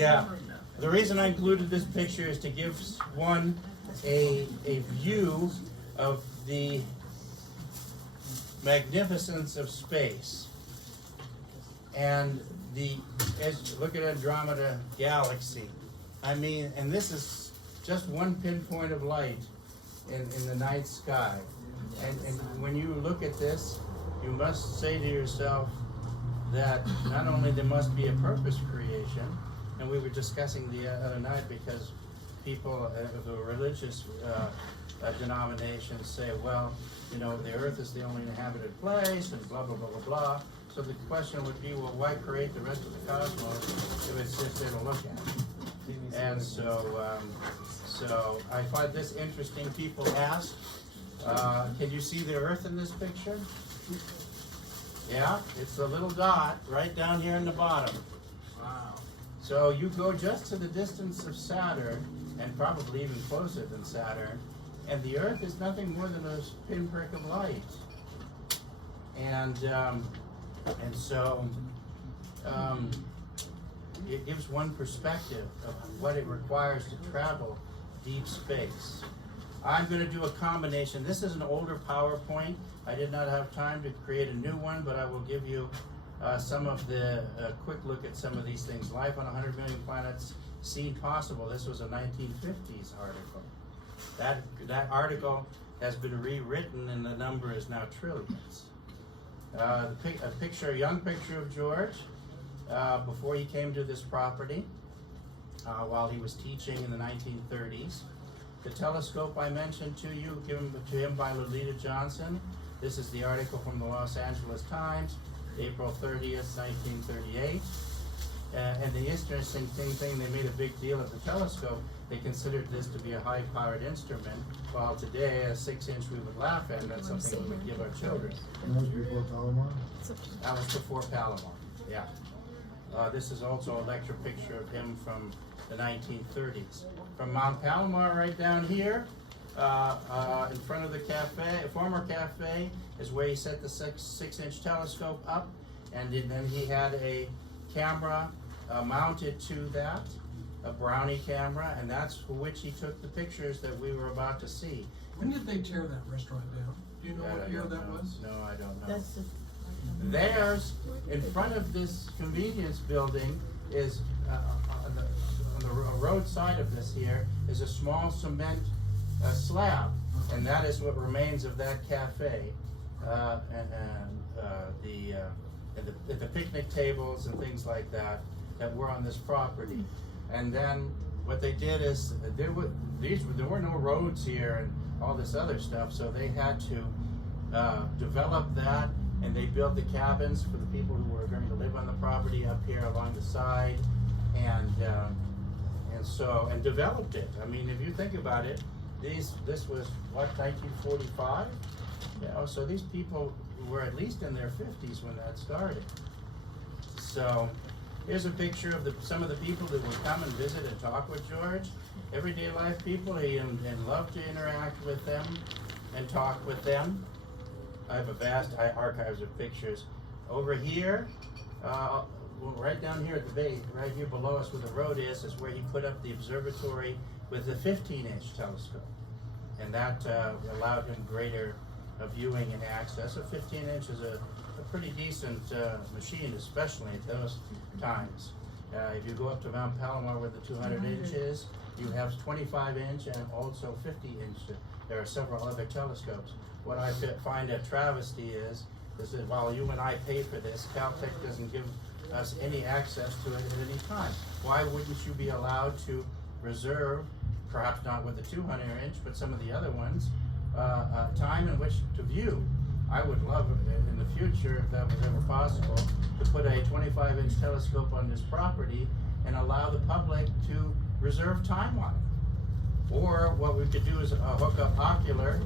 Yeah. The reason I included this picture is to give one a view of the magnificence of space. And look at Andromeda galaxy. I mean, and this is just one pinpoint of light in the night sky. And when you look at this, you must say to yourself that not only there must be a purpose creation, and we were discussing the other night because people of the religious denominations say, well, you know, the earth is the only inhabited place and blah, blah, blah, blah, blah. So the question would be, well, why create the rest of the cosmos if it's just there to look at? And so, so I find this interesting. People ask, can you see the earth in this picture? Yeah, it's a little dot right down here in the bottom. Wow. So you go just to the distance of Saturn, and probably even closer than Saturn, and the Earth is nothing more than a pinprick of light. And so it gives one perspective of what it requires to travel deep space. I'm going to do a combination. This is an older PowerPoint. I did not have time to create a new one, but I will give you some of the quick look at some of these things. Life on 100 million planets seen possible. This was a 1950s article. That article has been rewritten, and the number is now trillions. A young picture of George before he came to this property while he was teaching in the 1930s. The telescope I mentioned to you, given to him by Lolita Johnson. This is the article from the Los Angeles Times, April 30th, 1938. And the interesting thing, they made a big deal of the telescope. They considered this to be a high-powered instrument, while today, a 6-inch we would laugh at, and that's something we would give our children. And that was before Palomar? That was before Palomar, yeah. This is also a lecture picture of him from the 1930s. From Mount Palomar right down here, in front of the cafe, a former cafe, is where he set the 6-inch telescope up, and then he had a camera mounted to that, a Brownie camera, and that's for which he took the pictures that we were about to see. When did they tear that restaurant down? Do you know what year that was? No, I don't know. There's, in front of this convenience building, is on the road side of this here, is a small cement slab, and that is what remains of that cafe, the picnic tables and things like that were on this property. And then what they did is there were no roads here and all this other stuff, so they had to develop that, and they built the cabins for the people who were going to live on the property up here along the side, and developed it. I mean, if you think about it, this was what, 1945? Yeah, so these people were at least in their 50s when that started. So here's a picture of some of the people that would come and visit and talk with George. Everyday life people, and loved to interact with them and talk with them. I have a vast archives of pictures. Over here, right down here at the base, right here below us where the road is where he put up the observatory with the 15-inch telescope. And that allowed him greater viewing and access. A 15-inch is a pretty decent machine, especially at those times. If you go up to Mount Palomar where the 200-inch is, you have 25-inch and also 50-inch. There are several other telescopes. What I find a travesty is that while you and I pay for this, Caltech doesn't give us any access to it at any time. Why wouldn't you be allowed to reserve, perhaps not with the 200-inch, but some of the other ones, time in which to view? I would love in the future, if that was ever possible, to put a 25-inch telescope on this property and allow the public to reserve time on it. Or what we could do is hook up ocular